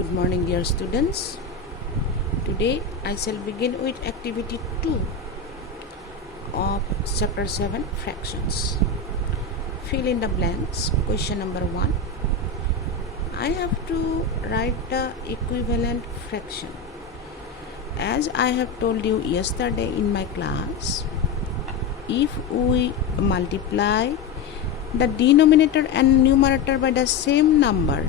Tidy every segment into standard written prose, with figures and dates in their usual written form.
Good morning, dear students. Today I shall begin with activity 2 of chapter 7 fractions. Fill in the blanks. Question number 1. I have to write the equivalent fraction. As I have told you yesterday in my class, if we multiply the denominator and numerator by the same number,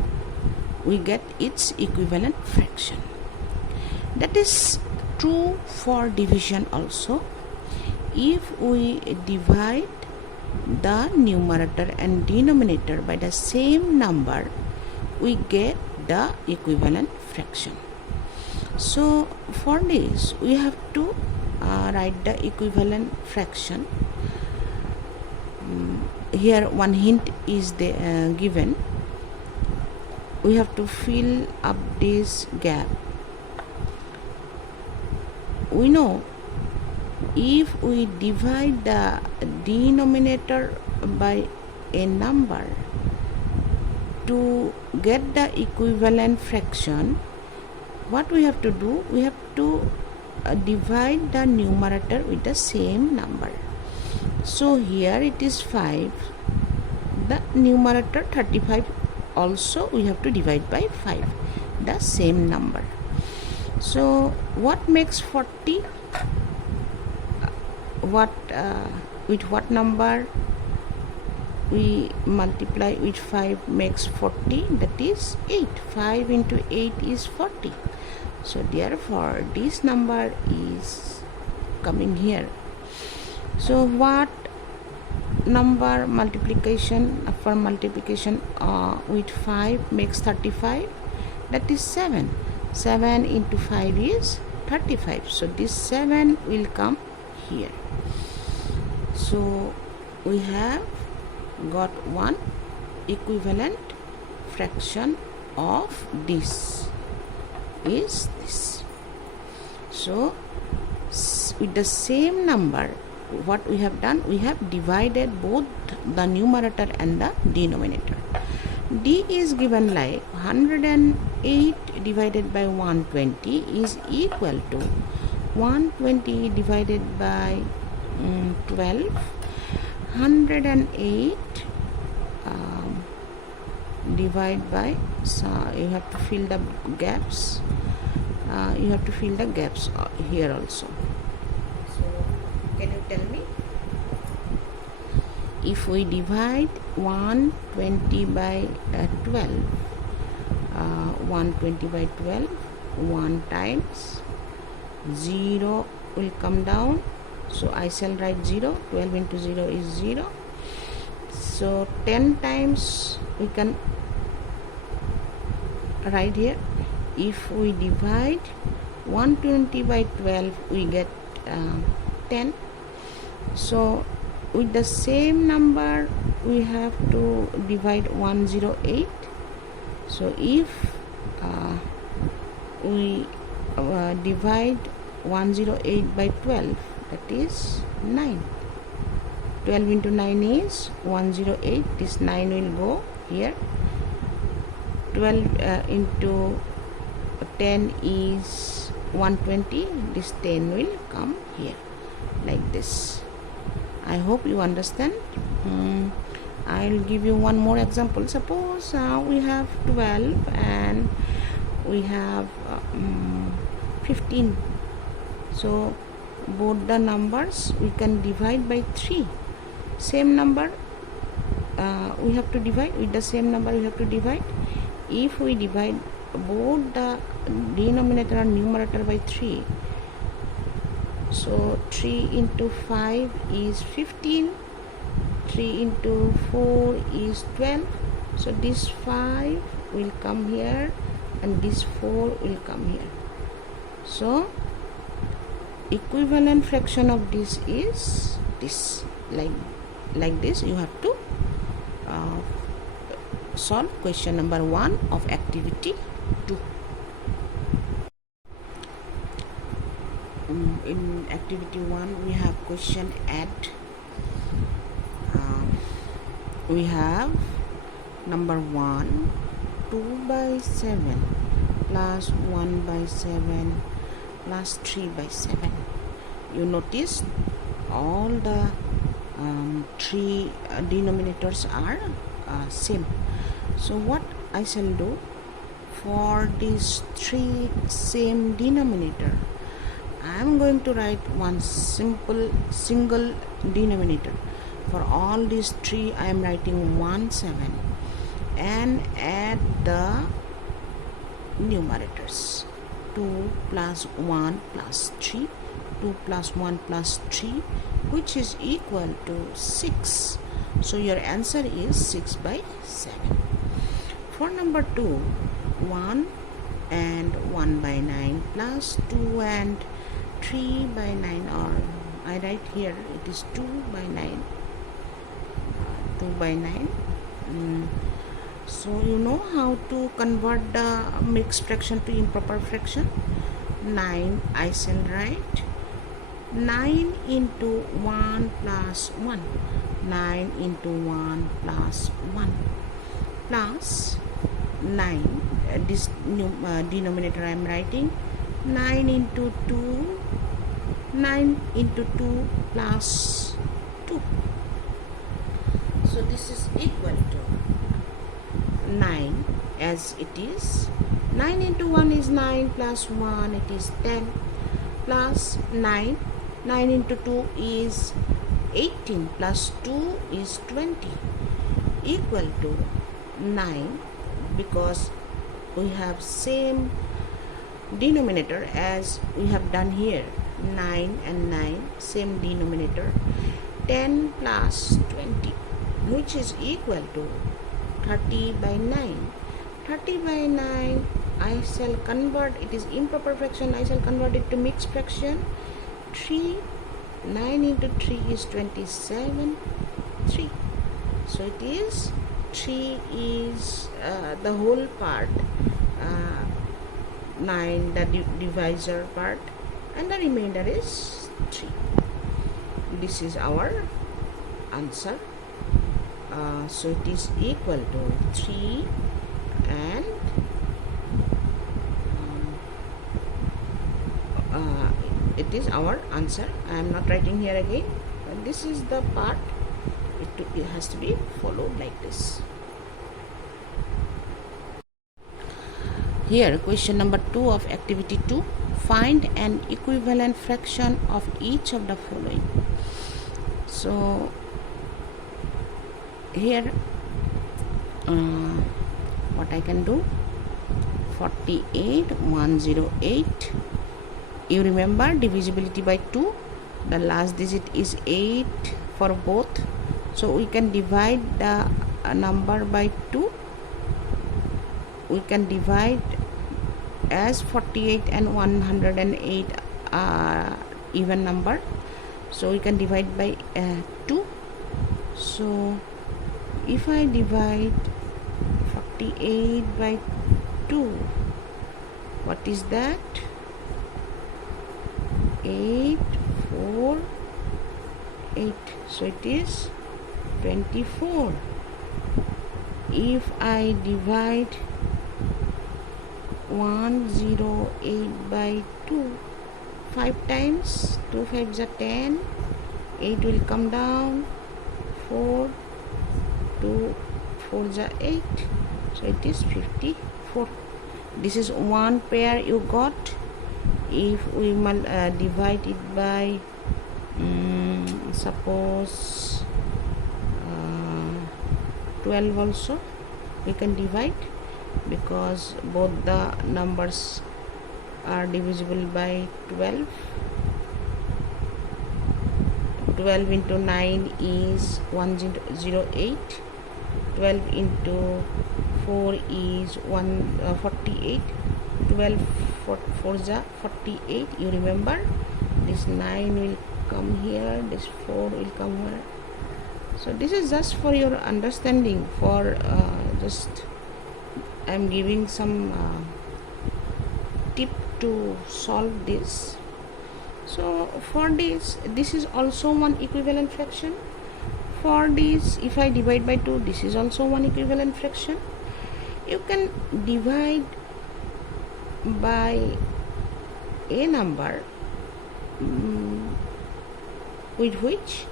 we get its equivalent fraction. That is true for division also. If we divide the numerator and denominator by the same number, we get the equivalent fraction. So for this we have to write the equivalent fraction. Here one hint is given. We have to fill up this gap. We know if we divide the denominator by a number to get the equivalent fraction, what we have to do, we have to divide the numerator with the same number. So here it is 5, the numerator 35 also we have to divide by 5, the same number. So what makes 40? With what number we multiply with 5 makes 40? That is 8. 5 into 8 is 40. So therefore this number is coming here. So what number multiplication with 5 makes 35? That is 7. 7 into 5 is 35. So this 7 will come here. So we have got one equivalent fraction of this is this. So with the same number, what we have done, we have divided both the numerator and the denominator. D is given like 108 divided by 120 is equal to 120 divided by 12. 108 divide by, so you have to fill the gaps. Here also. So can you tell me, if we divide 120 by 12, 120 by 12, 1 times 0 will come down. So I shall write 0. 12 into 0 is 0. So 10 times we can write here. If we divide 120 by 12, we get 10. So with the same number we have to divide 108. So if we divide 108 by 12, that is 9. 12 into 9 is 108. This 9 will go here. 12 into 10 is 120. This 10 will come here, like this. I hope you understand. I'll give you one more example. Suppose we have 12 and we have 15. So both the numbers we can divide by 3. Same number we have to divide. With the same number we have to divide. If we divide both the denominator and numerator by 3, so 3 into 5 is 15. 3 into 4 is 12. So this 5 will come here and this 4 will come here. So equivalent fraction of this is this. Like this you have to solve question number 1 of activity 2. In activity 1 we have question add. We have number 1, 2 by 7 plus 1 by 7 plus 3 by 7. You notice all the three denominators are same. So what I shall do for these three same denominator, I am going to write one single denominator. For all these three I am writing 1 7 and add the numerators. 2 plus 1 plus 3, 2 plus 1 plus 3, which is equal to 6. So your answer is 6 by 7. For number 2, 1 and 1 by 9 plus 2 and 3 by 9, or I write here it is 2 by 9, 2 by 9. So you know how to convert the mixed fraction to improper fraction. 9 I shall write 9 into 1 plus 1, 9 into 1 plus 1 plus 9, this denominator I am writing 9 into 2, 9 into 2 plus 2. So this is equal to 9 as it is. 9 into 1 is 9 plus 1, it is 10 plus 9. 9 into 2 is 18 plus 2 is 20 equal to 9, because we have same denominator as we have done here. 9 and 9 same denominator. 10 plus 20, which is equal to 30 by 9. 30 by 9 I shall convert, it is improper fraction, I shall convert it to mixed fraction. 3, 9 into 3 is 27, 3. So it is 3 is the whole part, 9 the divisor part, and the remainder is 3. This is our answer. So it is equal to 3 and it is our answer. I am not writing here again, but this is the part. It has to be followed like this. Here question number 2 of activity 2, find an equivalent fraction of each of the following. So here what I can do, 48, 108. You remember divisibility by 2, the last digit is 8 for both, so we can divide the number by 2. We can divide as 48 and 108 even number, so we can divide by 2. So if I divide 48 by 2, what is that? 8, 4, 8. So it is 24. If I divide 108 by 2, 5 times, 2 5s are 10, 8 will come down, 4, 2 4s are 8, so it is 54. This is one pair you got. If we divide it by suppose 12 also, we can divide, because both the numbers are divisible by 12. 12 into 9 is 108. 12 into 4 is 48. 12 4s are 48. You remember, this 9 will come here, this 4 will come here. So this is just for your understanding, for just I am giving some tip to solve this. So for this is also one equivalent fraction. For this, if I divide by 2, this is also one equivalent fraction. You can divide by a number with which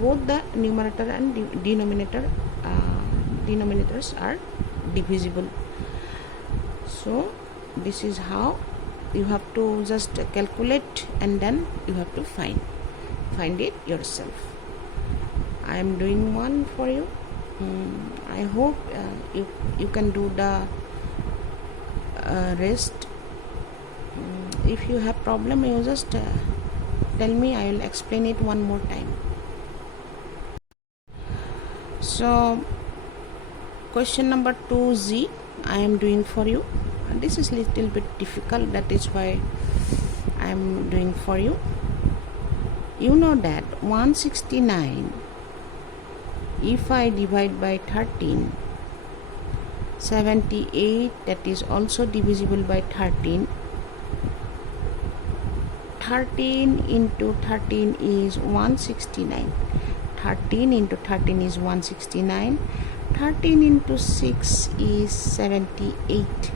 both the numerator and denominators are divisible. So this is how you have to just calculate, and then you have to find it yourself. I am doing one for you. I hope you can do the rest. If you have problem, you just tell me. I will explain it one more time. So question number 2Z I am doing for you. And this is little bit difficult, that is why I am doing for you. You know that 169, if I divide by 13, 78, that is also divisible by 13. 13 into 13 is 169. 13 into 13 is 169. 13 into 6 is 78.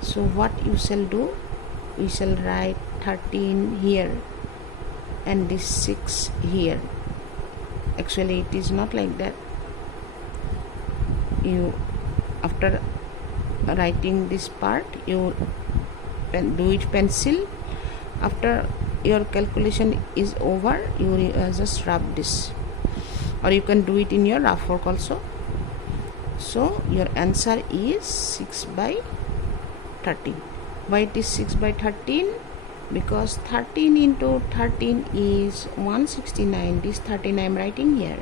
So what you shall do? We shall write 13 here and this 6 here. Actually it is not like that. You, after writing this part, you do it pencil. After your calculation is over, you just rub this, or you can do it in your rough work also. So your answer is 6 by 13. Why it is 6 by 13? Because 13 into 13 is 169. This 13 I am writing here.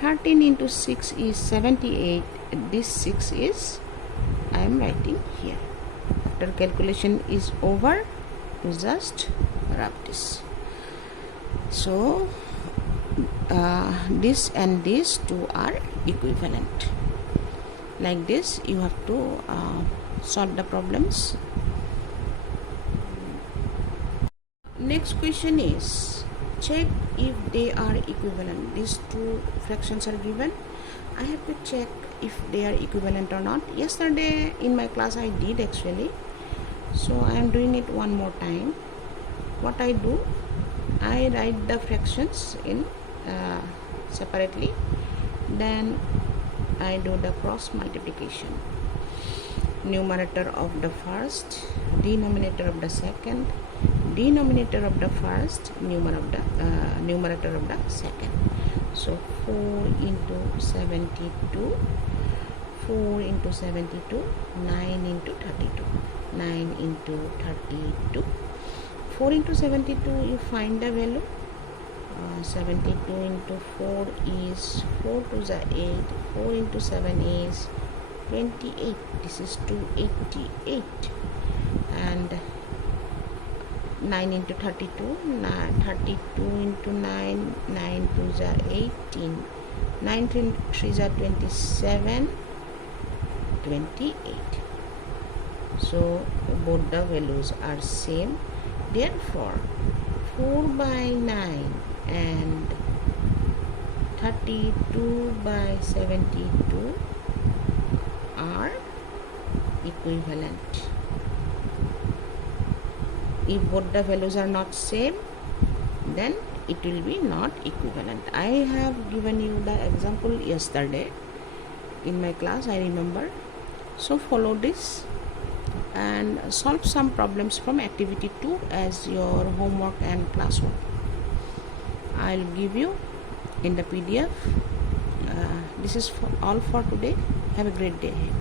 13 into 6 is 78. This 6 is I am writing here. After calculation is over, you just rub this. So this and these two are equivalent. Like this you have to solve the problems. Next question is, check if they are equivalent. These two fractions are given. I have to check if they are equivalent or not. Yesterday in my class I did actually, so I am doing it one more time. What I do, I write the fractions in separately, then I do the cross multiplication. Numerator of the first, denominator of the second, denominator of the first, numerator of the second. So 4 into 72, 4 into 72, 9 into 32, 9 into 32. 4 into 72, you find the value. 72 into 4 is 4 to the 8. 4 into 7 is 28. This is 288. And 9 into 32, 32 into 9, 9 to the 18. 9 to 3 is 27, 28. So both the values are same. Therefore 4 by 9 and 32 by 72 are equivalent. If both the values are not same, then it will be not equivalent. I have given you the example yesterday in my class, I remember. So follow this and solve some problems from activity 2 as your homework and classwork. I'll give you in the PDF. This is all for today. Have a great day ahead.